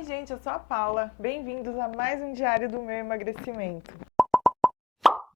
Oi, gente, eu sou a Paula. Bem-vindos a mais um diário do meu emagrecimento.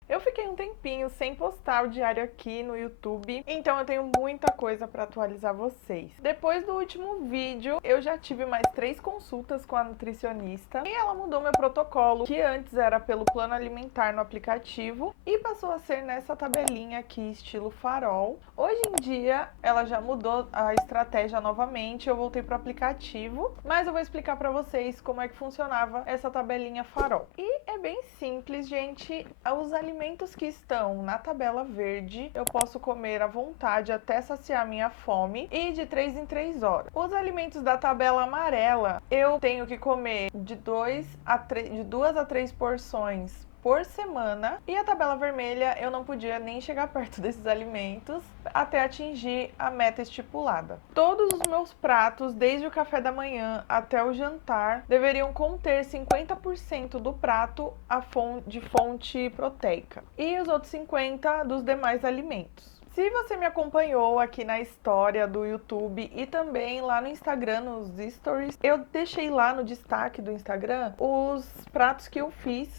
Eu fiquei um tempinho sem postar o diário aqui no YouTube, então eu tenho muita coisa para atualizar vocês. Depois do último vídeo, eu já tive mais 3 consultas com a nutricionista e ela mudou meu protocolo, que antes era pelo plano alimentar no aplicativo e passou a ser nessa tabelinha aqui, estilo farol. Hoje em dia, ela já mudou a estratégia novamente, eu voltei para o aplicativo, mas eu vou explicar para vocês como é que funcionava essa tabelinha farol. E é bem simples, gente. Os alimentos que estão na tabela verde, eu posso comer à vontade até saciar minha fome e de 3 em 3 horas. Os alimentos da tabela amarela, eu tenho que comer de 2 a 3 porções por semana, e a tabela vermelha eu não podia nem chegar perto desses alimentos até atingir a meta estipulada. Todos os meus pratos, desde o café da manhã até o jantar, deveriam conter 50% do prato de fonte proteica e os outros 50% dos demais alimentos. Se você me acompanhou aqui na história do YouTube e também lá no Instagram, nos stories, eu deixei lá no destaque do Instagram os pratos que eu fiz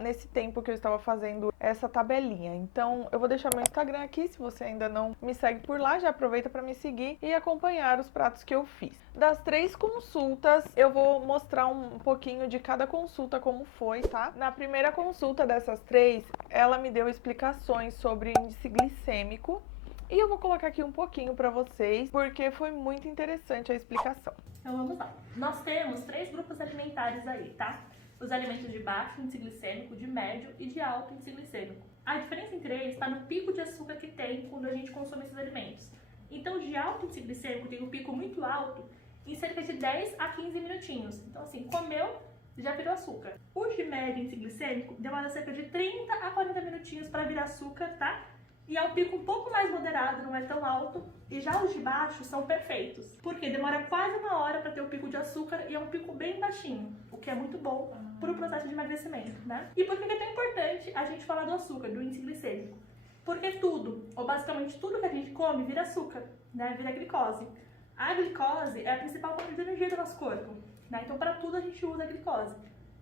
nesse tempo que eu estava fazendo essa tabelinha. Então eu vou deixar meu Instagram aqui, se você ainda não me segue por lá, já aproveita para me seguir e acompanhar os pratos que eu fiz. Das 3 consultas, eu vou mostrar um pouquinho de cada consulta como foi, tá? Na primeira consulta dessas 3, ela me deu explicações sobre índice glicêmico e eu vou colocar aqui um pouquinho para vocês, porque foi muito interessante a explicação. Então vamos lá. Nós temos 3 grupos alimentares aí, tá? Os alimentos de baixo índice glicêmico, de médio e de alto índice glicêmico. A diferença entre eles está no pico de açúcar que tem quando a gente consome esses alimentos. Então, os de alto índice glicêmico tem um pico muito alto em cerca de 10 a 15 minutinhos. Então, assim, comeu, já virou açúcar. Os de médio índice glicêmico demora cerca de 30 a 40 minutinhos para virar açúcar, tá? E é um pico um pouco mais moderado, não é tão alto. E já os de baixo são perfeitos, porque demora quase 1 hora para ter o pico de açúcar e é um pico bem baixinho, o que é muito bom para o processo de emagrecimento, né? E por que é tão importante a gente falar do açúcar, do índice glicêmico? Porque tudo, ou basicamente tudo que a gente come vira açúcar, né? Vira glicose. A glicose é a principal fonte de energia do nosso corpo, né? Então para tudo a gente usa a glicose.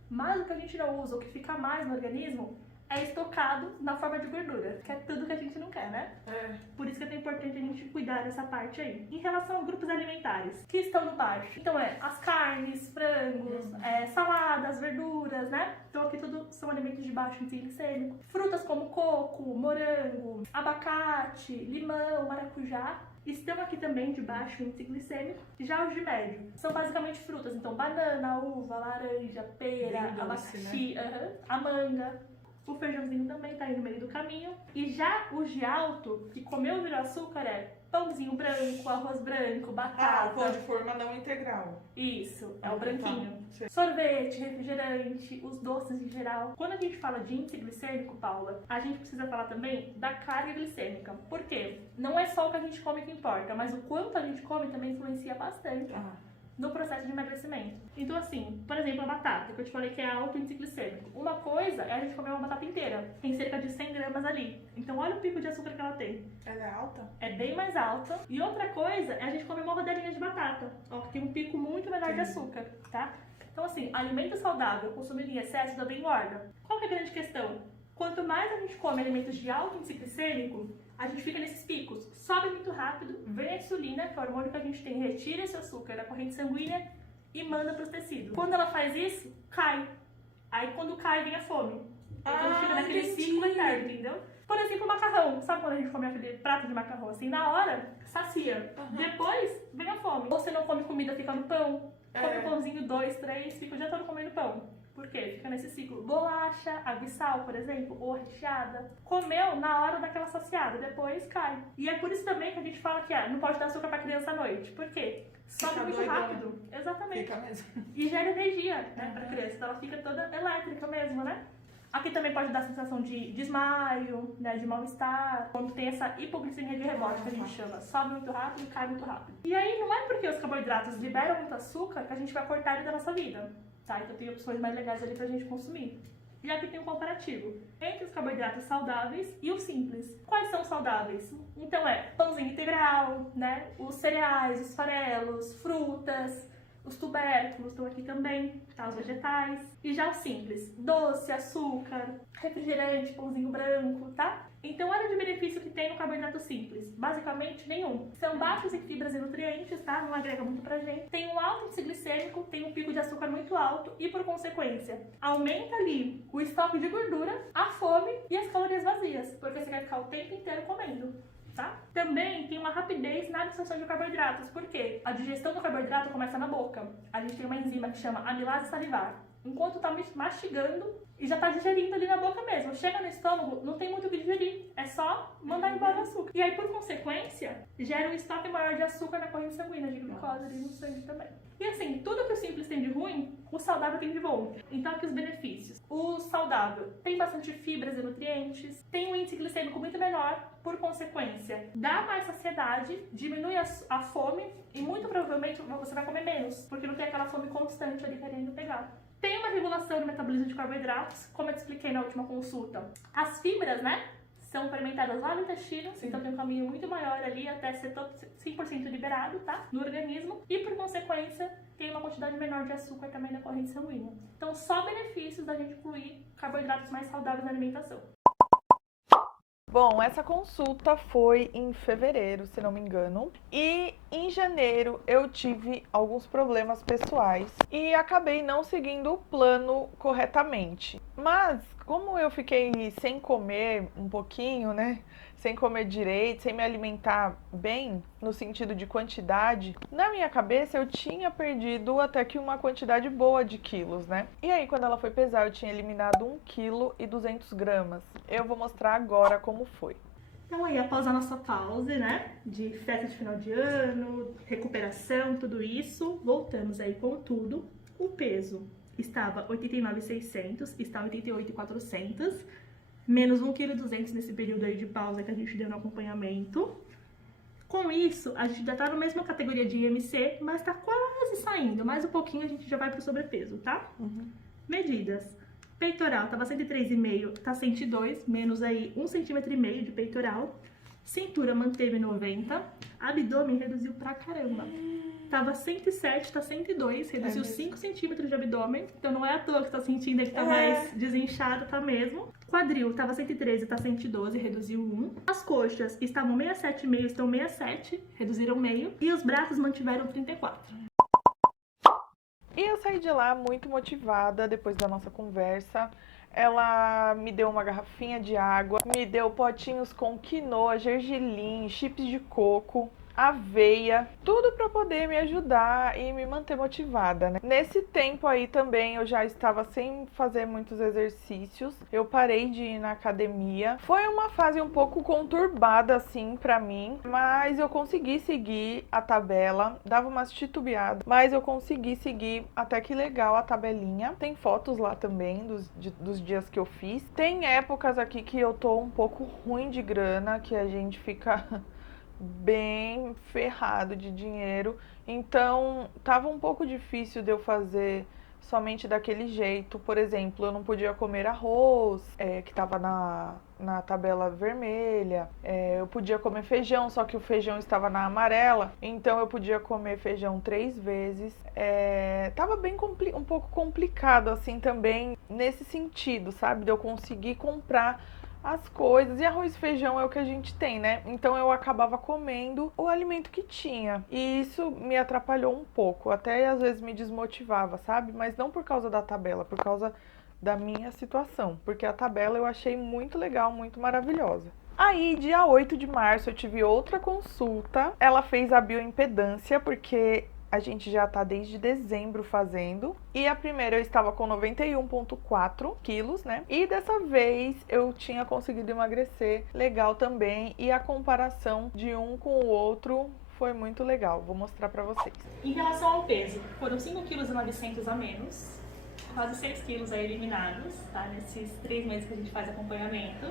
Mas o que a gente não usa, o que fica mais no organismo, é estocado na forma de gordura, que é tudo que a gente não quer, né? Por isso que é tão importante a gente cuidar dessa parte aí. Em relação aos grupos alimentares, que estão no baixo, então as carnes, frangos, saladas, verduras, né? Então aqui tudo são alimentos de baixo índice glicêmico. Frutas como coco, morango, abacate, limão, maracujá, estão aqui também de baixo índice glicêmico. Já os de médio são basicamente frutas, então banana, uva, laranja, pera, abacaxi, a manga. O feijãozinho também tá aí no meio do caminho. E já os de alto, que comeu virou açúcar, é pãozinho branco, arroz branco, batata. O pão de forma não integral. Isso, é o branquinho. Tá. Sorvete, refrigerante, os doces em geral. Quando a gente fala de índice glicêmico, Paula, a gente precisa falar também da carga glicêmica. Por quê? Não é só o que a gente come que importa, mas o quanto a gente come também influencia bastante no processo de emagrecimento. Então assim, por exemplo, a batata, que eu te falei que é alto índice glicêmico. Uma coisa é a gente comer uma batata inteira, tem cerca de 100 gramas ali. Então olha o pico de açúcar que ela tem. Ela é alta? É bem mais alta. E outra coisa é a gente comer uma rodelinha de batata, ó, que tem um pico muito menor de açúcar, tá? Então assim, alimento saudável consumido em excesso também engorda. Qual que é a grande questão? Quanto mais a gente come alimentos de alto índice glicêmico, a gente fica nesses picos, sobe muito rápido, vem a insulina, que é o hormônio que a gente tem, retira esse açúcar da corrente sanguínea e manda para os tecidos. Quando ela faz isso, cai. Aí quando cai, vem a fome. Então fica naquele ciclo eterno, entendeu? Por exemplo, o macarrão. Sabe quando a gente come aquele prato de macarrão assim? Na hora, sacia. Depois, vem a fome. Ou você não come comida, fica no pão. Come um pãozinho, 2, 3, fica o dia todo comendo pão. Por quê? Fica nesse ciclo. Bolacha, abissal, por exemplo, ou recheada. Comeu na hora daquela saciada, depois cai. E é por isso também que a gente fala que não pode dar açúcar pra criança à noite. Por quê? Sobe muito rápido. Exatamente. Fica mesmo. E gera energia, né, pra criança. Então ela fica toda elétrica mesmo, né? Aqui também pode dar sensação de desmaio, né, de mal-estar. Quando tem essa hipoglicemia de rebote, que a gente chama. Sobe muito rápido e cai muito rápido. E aí não é porque os carboidratos liberam muito açúcar que a gente vai cortar ele da nossa vida. Tá? Então tem opções mais legais ali pra gente consumir. E aqui tem um comparativo entre os carboidratos saudáveis e os simples. Quais são saudáveis? Então pãozinho integral, né? Os cereais, os farelos, frutas, Os tubérculos estão aqui também, tá? Os vegetais. E já o simples, doce, açúcar, refrigerante, pãozinho branco, tá? Então, olha de benefício que tem no carboidrato simples. Basicamente, nenhum. São baixos em fibras e nutrientes, tá? Não agrega muito pra gente. Tem um alto índice glicêmico, tem um pico de açúcar muito alto e, por consequência, aumenta ali o estoque de gordura, a fome e as calorias vazias, porque você vai ficar o tempo inteiro comendo. Tá? Também tem uma rapidez na absorção de carboidratos, porque a digestão do carboidrato começa na boca. A gente tem uma enzima que chama amilase salivar. Enquanto tá mastigando e já tá digerindo ali na boca mesmo. Chega no estômago, não tem muito o que digerir. É só mandar embora o açúcar. E aí, por consequência, gera um estoque maior de açúcar na corrente sanguínea, de glicose ali no sangue também. E assim, tudo que o simples tem de ruim, o saudável tem de bom. Então, aqui os benefícios. O saudável tem bastante fibras e nutrientes, tem um índice glicêmico muito menor, por consequência, dá mais saciedade, diminui a fome e muito provavelmente você vai comer menos, porque não tem aquela fome constante ali querendo pegar. Tem uma regulação do metabolismo de carboidratos, como eu te expliquei na última consulta. As fibras, né, são fermentadas lá no intestino, então tem um caminho muito maior ali até ser 100% liberado, tá, no organismo. E, por consequência, tem uma quantidade menor de açúcar também na corrente sanguínea. Então, só benefícios da gente incluir carboidratos mais saudáveis na alimentação. Bom, essa consulta foi em fevereiro, se não me engano, e em janeiro eu tive alguns problemas pessoais e acabei não seguindo o plano corretamente. Mas, como eu fiquei sem comer um pouquinho, né? Sem comer direito, sem me alimentar bem, no sentido de quantidade, na minha cabeça eu tinha perdido até que uma quantidade boa de quilos, né? E aí, quando ela foi pesar, eu tinha eliminado 1,2 kg. Eu vou mostrar agora como foi. Então aí, após a nossa pausa, né, de festa de final de ano, recuperação, tudo isso, voltamos aí com tudo. O peso estava 89,600, está 88,400, menos 1,2 kg nesse período aí de pausa que a gente deu no acompanhamento. Com isso, a gente já tá na mesma categoria de IMC, mas tá quase saindo. Mais um pouquinho a gente já vai pro sobrepeso, tá? Medidas. Peitoral tava 103,5, tá 102, menos aí 1,5 cm de peitoral. Cintura manteve 90, abdômen reduziu pra caramba. Tava 107, tá 102, reduziu 5 centímetros de abdômen. Então não é à toa que tá sentindo aí que tá mais desinchado, tá mesmo. Quadril tava 113, tá 112, reduziu 1. As coxas estavam 67,5, estão 67, reduziram meio. E os braços mantiveram 34. E eu saí de lá muito motivada depois da nossa conversa. Ela me deu uma garrafinha de água, me deu potinhos com quinoa, gergelim, chips de coco, aveia, tudo para poder me ajudar e me manter motivada, né? Nesse tempo aí também eu já estava sem fazer muitos exercícios, eu parei de ir na academia. Foi uma fase um pouco conturbada assim para mim, mas eu consegui seguir a tabela, dava umas titubeadas, mas eu consegui seguir até que legal a tabelinha. Tem fotos lá também dos dias que eu fiz. Tem épocas aqui que eu tô um pouco ruim de grana, que a gente fica bem ferrado de dinheiro, então tava um pouco difícil de eu fazer somente daquele jeito. Por exemplo, eu não podia comer arroz, que tava na tabela vermelha, eu podia comer feijão, só que o feijão estava na amarela, então eu podia comer feijão 3 vezes. Tava bem um pouco complicado assim também nesse sentido, sabe, de eu conseguir comprar as coisas, e arroz e feijão é o que a gente tem, né? Então eu acabava comendo o alimento que tinha, e isso me atrapalhou um pouco, até às vezes me desmotivava, sabe? Mas não por causa da tabela, por causa da minha situação, porque a tabela eu achei muito legal, muito maravilhosa. Aí, dia 8 de março, eu tive outra consulta. Ela fez a bioimpedância, porque a gente já tá desde dezembro fazendo. E a primeira eu estava com 91,4 quilos, né? E dessa vez eu tinha conseguido emagrecer legal também. E a comparação de um com o outro foi muito legal. Vou mostrar pra vocês. Em relação ao peso, foram 5,9 kg a menos. Quase 6 quilos aí eliminados, tá? Nesses 3 meses que a gente faz acompanhamento.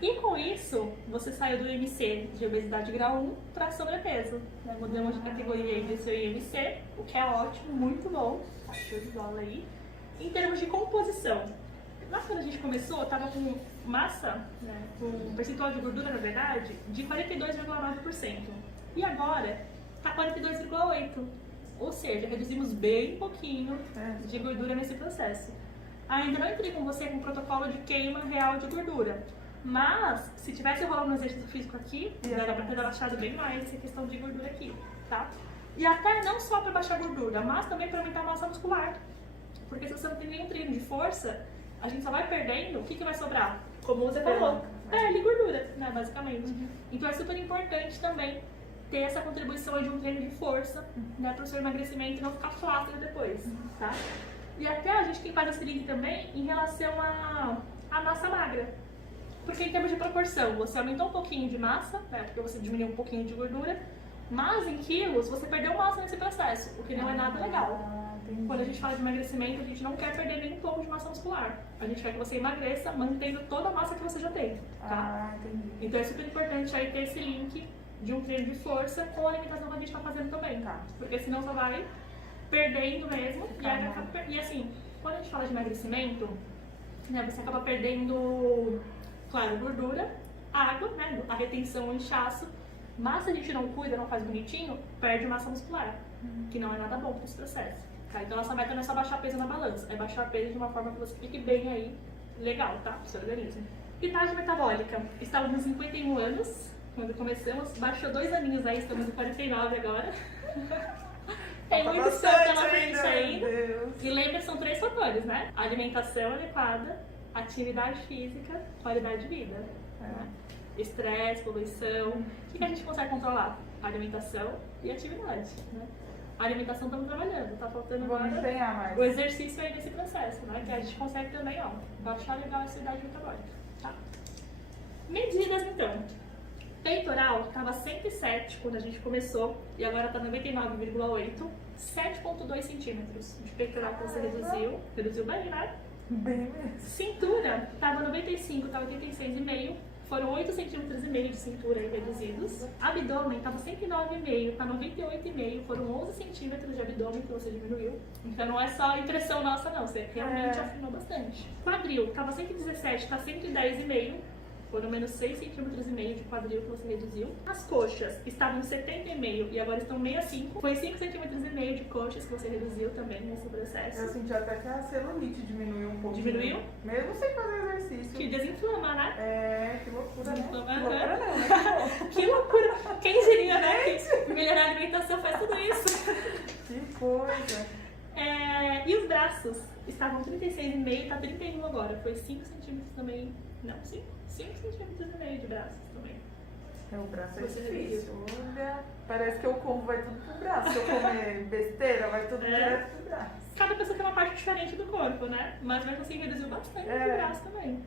E com isso, você saiu do IMC de obesidade grau 1 para sobrepeso, né? Mudamos de categoria aí do seu IMC, o que é ótimo, muito bom, tá show de bola aí. Em termos de composição, lá quando a gente começou, tava com massa, né, com percentual de gordura, na verdade, de 42,9%. E agora, tá 42,8%. Ou seja, reduzimos bem pouquinho de gordura nesse processo. Ainda não entrei com você com o protocolo de queima real de gordura. Mas, se tivesse rolado um exercício físico aqui, daria pra ter baixado bem mais essa questão de gordura aqui, tá? E até não só pra baixar gordura, mas também pra aumentar a massa muscular. Porque se você não tem nenhum treino de força, a gente só vai perdendo, o que vai sobrar? Como você falou, pele e gordura, né, basicamente. Então é super importante também ter essa contribuição de um treino de força, né, pro seu emagrecimento e não ficar flácido depois, tá? E até a gente tem que fazer esse link também em relação à massa magra. Porque em termos de proporção, você aumentou um pouquinho de massa, né, porque você diminuiu um pouquinho de gordura, mas em quilos você perdeu massa nesse processo, o que não é nada legal. Quando a gente fala de emagrecimento, a gente não quer perder nem um pouco de massa muscular. A gente quer que você emagreça mantendo toda a massa que você já tem, tá? Então é super importante aí ter esse link de um treino de força com a alimentação que a gente está fazendo também, tá? Porque senão só vai perdendo mesmo. E assim, quando a gente fala de emagrecimento, né, você acaba perdendo, claro, gordura, água, né, a retenção, o inchaço. Mas se a gente não cuida, não faz bonitinho, perde massa muscular, que não é nada bom para esse processo. Tá? Então nossa meta não é só baixar peso na balança, é baixar peso de uma forma que você fique bem aí, legal, tá? Pro seu organismo. Idade metabólica. Estávamos com 51 anos quando começamos, baixou 2 aninhos aí, estamos em 49 agora. Tem muito santo pela frente ainda. E lembra, são 3 fatores, né? Alimentação adequada, atividade física, qualidade de vida. Né? Estresse, poluição. O que a gente consegue controlar? Alimentação e atividade, né? A alimentação estamos trabalhando, tá faltando agora o exercício aí nesse processo, né? Que a gente consegue também, ó, baixar legal essa idade metabólica, tá? Medidas, então. Peitoral estava 107 quando a gente começou e agora tá 99,8, 7,2 centímetros de peitoral que você reduziu bem, né? Bem mesmo. Cintura estava 95, tá 86,5. Foram 8,5 centímetros de cintura aí reduzidos. Abdômen estava 109,5 para 98,5. Foram 11 centímetros de abdômen que você diminuiu. Então não é só impressão nossa não, você realmente afinou bastante. Quadril estava 117 para 110,5. Foram menos 6,5 centímetros de quadril que você reduziu. As coxas estavam 70,5 e agora estão 65. Foi 5,5 centímetros de coxas que você reduziu também nesse processo. Eu senti até que a celulite diminuiu um pouco. Diminuiu? Mesmo sem fazer exercício. Que desinflama, né? É, que loucura, né? Que loucura não, né? Que loucura! Quem diria, né? Que melhorar a alimentação faz tudo isso. Que coisa. E os braços estavam 36,5, tá 31 agora. Foi 5 centímetros também. Não, 5 centímetros de braços também. O braço é difícil. Olha, parece que eu como, vai tudo pro braço. Se eu comer besteira, vai tudo direto pro braço. Cada pessoa tem uma parte diferente do corpo, né? Mas vai conseguir reduzir bastante o braço também.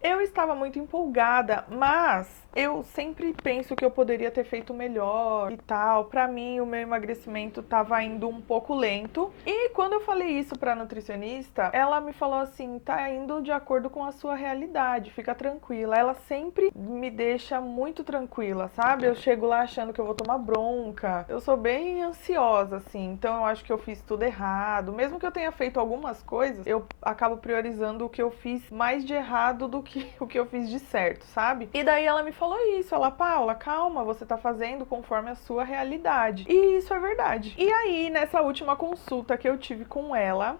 Eu estava muito empolgada, mas eu sempre penso que eu poderia ter feito melhor e tal. Pra mim, o meu emagrecimento tava indo um pouco lento. E quando eu falei isso pra nutricionista, ela me falou assim, tá indo de acordo com a sua realidade, fica tranquila. Ela sempre me deixa muito tranquila, sabe? Eu chego lá achando que eu vou tomar bronca. Eu sou bem ansiosa, assim, então eu acho que eu fiz tudo errado. Mesmo que eu tenha feito algumas coisas, eu acabo priorizando o que eu fiz mais de errado do que o que eu fiz de certo, sabe? E daí ela me falou isso, ela, Paula, calma, você tá fazendo conforme a sua realidade. E isso é verdade. E aí, nessa última consulta que eu tive com ela,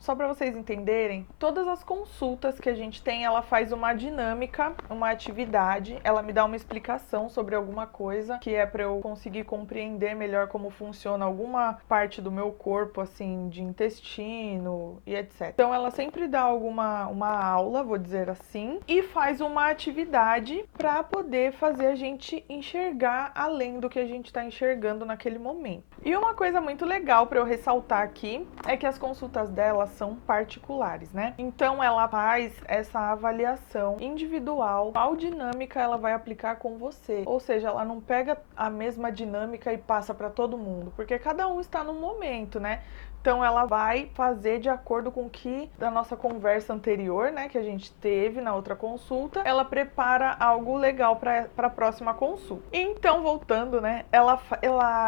só pra vocês entenderem, todas as consultas que a gente tem, ela faz uma dinâmica, uma atividade, ela me dá uma explicação sobre alguma coisa, que é pra eu conseguir compreender melhor como funciona alguma parte do meu corpo, assim, de intestino e etc. Então, ela sempre dá uma aula, vou dizer assim, e faz uma atividade pra poder fazer a gente enxergar além do que a gente tá enxergando naquele momento. E uma coisa muito legal pra eu ressaltar aqui é que as consultas dela são particulares, né? Então ela faz essa avaliação individual, qual dinâmica ela vai aplicar com você. Ou seja, ela não pega a mesma dinâmica e passa para todo mundo, porque cada um está num momento, né? Então ela vai fazer de acordo com que da nossa conversa anterior, né, que a gente teve na outra consulta, ela prepara algo legal para a próxima consulta. Então, voltando, né,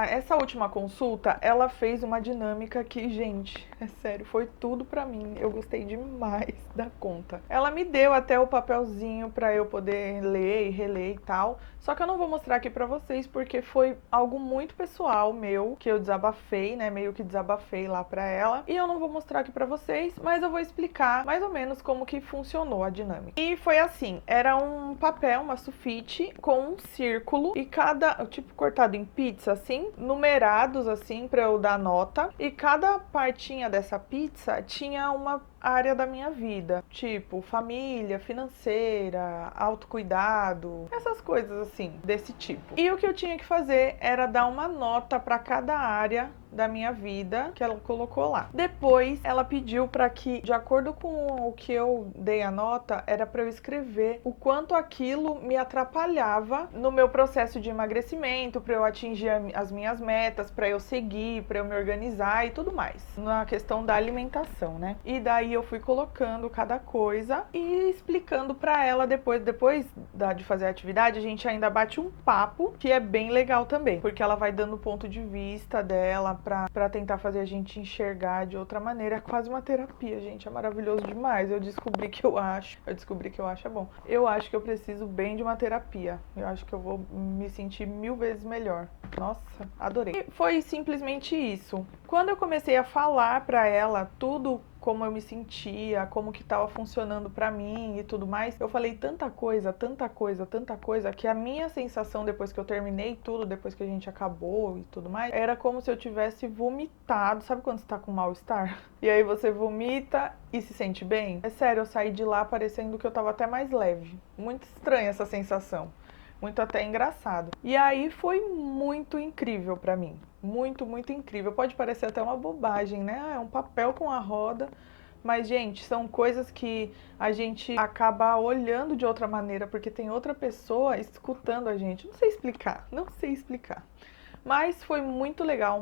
essa última consulta, ela fez uma dinâmica que, gente, é sério, foi tudo pra mim. Eu gostei demais da conta. Ela me deu até o papelzinho pra eu poder ler e reler e tal. Só que eu não vou mostrar aqui pra vocês porque foi algo muito pessoal meu, que eu desabafei, né, meio que desabafei lá pra ela. E eu não vou mostrar aqui pra vocês, mas eu vou explicar mais ou menos como que funcionou a dinâmica. E foi assim, era um papel, uma sulfite com um círculo e cada, tipo, cortado em pizza assim, numerados assim pra eu dar nota, e cada partinha dessa pizza tinha uma área da minha vida, tipo família, financeira, autocuidado, essas coisas assim, desse tipo. E o que eu tinha que fazer era dar uma nota para cada área da minha vida que ela colocou lá. Depois ela pediu para que, de acordo com o que eu dei a nota, era para eu escrever o quanto aquilo me atrapalhava no meu processo de emagrecimento, para eu atingir as minhas metas, para eu seguir, para eu me organizar e tudo mais, na questão da alimentação, né? E daí eu fui colocando cada coisa e explicando para ela depois de fazer a atividade, a gente ainda bate um papo, que é bem legal também, porque ela vai dando o ponto de vista dela pra tentar fazer a gente enxergar de outra maneira. É quase uma terapia, gente, é maravilhoso demais. Eu descobri que eu acho é bom. Eu acho que eu preciso bem de uma terapia. Eu acho que eu vou me sentir 1000 vezes melhor. Nossa, adorei. E foi simplesmente isso. Quando eu comecei a falar pra ela tudo como eu me sentia, como que tava funcionando pra mim e tudo mais, eu falei tanta coisa, que a minha sensação depois que eu terminei tudo, depois que a gente acabou e tudo mais, era como se eu tivesse vomitado. Sabe quando você tá com mal-estar? E aí você vomita e se sente bem? É sério, eu saí de lá parecendo que eu tava até mais leve. Muito estranha essa sensação. Muito até engraçado. E aí foi muito incrível pra mim. Muito, muito incrível. Pode parecer até uma bobagem, né? Ah, é um papel com a roda. Mas, gente, são coisas que a gente acaba olhando de outra maneira, porque tem outra pessoa escutando a gente. Não sei explicar, não sei explicar. Mas foi muito legal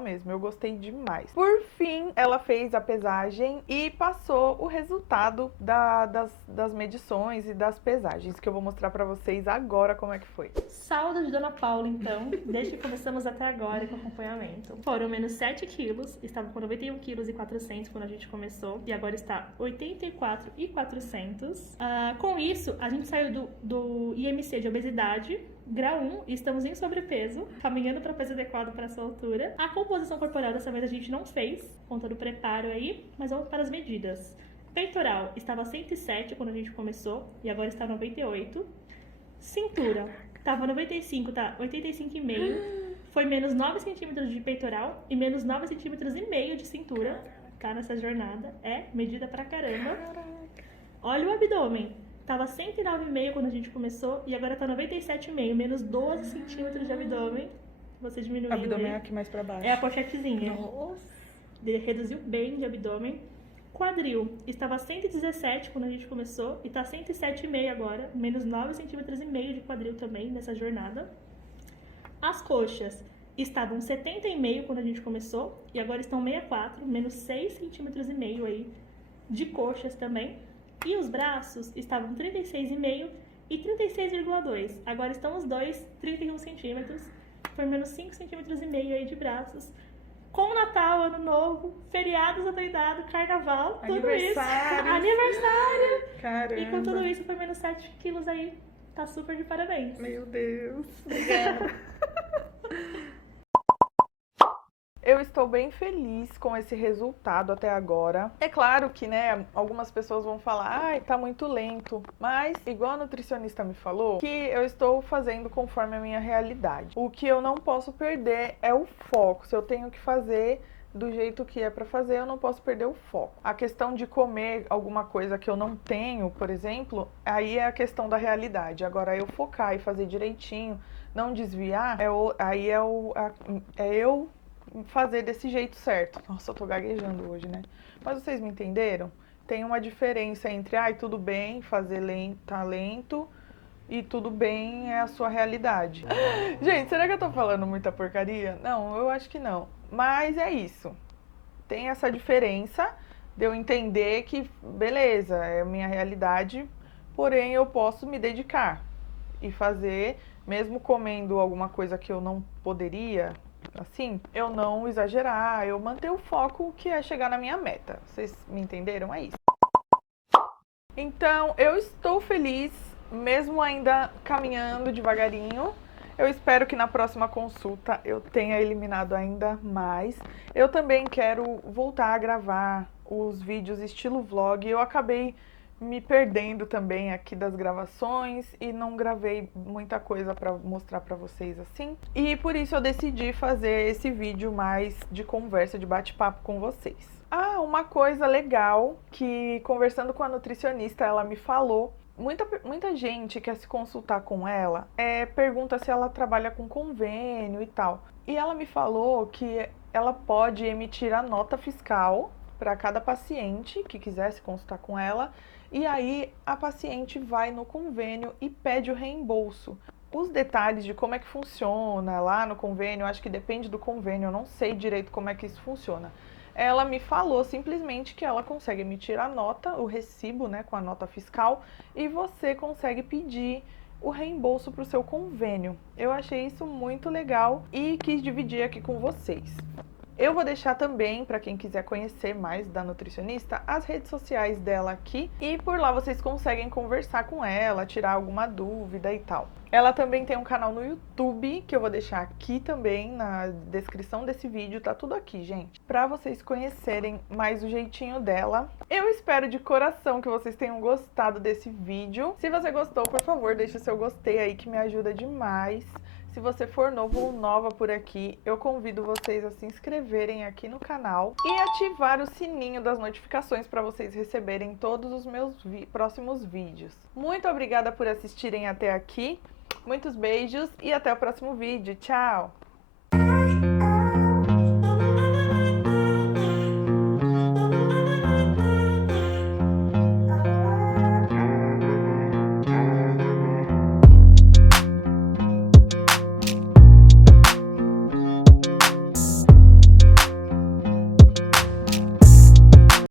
mesmo. Eu gostei demais. Por fim, ela fez a pesagem e passou o resultado das medições e das pesagens, que eu vou mostrar pra vocês agora como é que foi. Saldo de Dona Paula, então, desde que começamos até agora com acompanhamento. Foram menos 7 quilos, estava com 91 quilos e 400 quando a gente começou, e agora está 84 e 400. Com isso, a gente saiu do IMC de obesidade, grau 1, e estamos em sobrepeso, caminhando para peso adequado para essa altura. A composição corporal dessa vez a gente não fez, por conta do preparo aí, mas vamos para as medidas. Peitoral estava 107 quando a gente começou, e agora está 98. Cintura estava 95, tá 85,5. Foi menos 9 centímetros de peitoral e menos 9 centímetros e meio de cintura, tá? Nessa jornada. É medida pra caramba. Olha o abdômen. Tava 109,5 quando a gente começou e agora tá 97,5, menos 12 centímetros de abdômen. Você diminuiu. O abdômen é aqui mais pra baixo. É a pochetezinha. Nossa. Reduziu bem de abdômen. Quadril estava 117 quando a gente começou e tá 107,5 agora, menos 9 centímetros e meio de quadril também nessa jornada. As coxas estavam 70,5 quando a gente começou e agora estão 64, menos 6 centímetros e meio aí de coxas também. E os braços estavam 36,5 e 36,2. Agora estão os dois 31 centímetros, por menos 5 centímetros e meio aí de braços. Com Natal, Ano Novo, feriados adoidado, Carnaval, tudo isso. Aniversário! Caramba! E com tudo isso foi menos 7 quilos aí. Tá super de parabéns. Meu Deus! Obrigada! Eu estou bem feliz com esse resultado até agora. É claro que, né, algumas pessoas vão falar, ai, tá muito lento. Mas, igual a nutricionista me falou, que eu estou fazendo conforme a minha realidade. O que eu não posso perder é o foco. Se eu tenho que fazer do jeito que é pra fazer, eu não posso perder o foco. A questão de comer alguma coisa que eu não tenho, por exemplo, aí é a questão da realidade. Agora, eu focar e fazer direitinho, não desviar, aí é eu fazer desse jeito certo. Nossa, eu tô gaguejando hoje, né? Mas vocês me entenderam? Tem uma diferença entre, ai, tudo bem, fazer lento, e tudo bem é a sua realidade. Gente, será que eu tô falando muita porcaria? Não, eu acho que não. Mas é isso. tem essa diferença de eu entender que, beleza, é a minha realidade, porém eu posso me dedicar e fazer, mesmo comendo alguma coisa que eu não poderia, assim, eu não exagerar, eu manter o foco que é chegar na minha meta. Vocês me entenderam? É isso. Então, eu estou feliz, mesmo ainda caminhando devagarinho. Eu espero que na próxima consulta eu tenha eliminado ainda mais. Eu também quero voltar a gravar os vídeos estilo vlog. Eu acabei me perdendo também aqui das gravações e não gravei muita coisa para mostrar para vocês assim. E por isso eu decidi fazer esse vídeo mais de conversa, de bate-papo com vocês. Ah, uma coisa legal que conversando com a nutricionista ela me falou, muita gente quer se consultar com ela, pergunta se ela trabalha com convênio e tal. E ela me falou que ela pode emitir a nota fiscal para cada paciente que quiser se consultar com ela, e aí a paciente vai no convênio e pede o reembolso. Os detalhes de como é que funciona lá no convênio, eu acho que depende do convênio, eu não sei direito como é que isso funciona. Ela me falou simplesmente que ela consegue emitir a nota, o recibo, né, com a nota fiscal, e você consegue pedir o reembolso para o seu convênio. Eu achei isso muito legal e quis dividir aqui com vocês. Eu vou deixar também, para quem quiser conhecer mais da nutricionista, as redes sociais dela aqui, e por lá vocês conseguem conversar com ela, tirar alguma dúvida e tal. Ela também tem um canal no YouTube, que eu vou deixar aqui também na descrição desse vídeo, tá tudo aqui, gente, para vocês conhecerem mais o jeitinho dela. Eu espero de coração que vocês tenham gostado desse vídeo. Se você gostou, por favor, deixe o seu gostei aí, que me ajuda demais. Se você for novo ou nova por aqui, eu convido vocês a se inscreverem aqui no canal e ativar o sininho das notificações para vocês receberem todos os meus próximos vídeos. Muito obrigada por assistirem até aqui, muitos beijos e até o próximo vídeo. Tchau!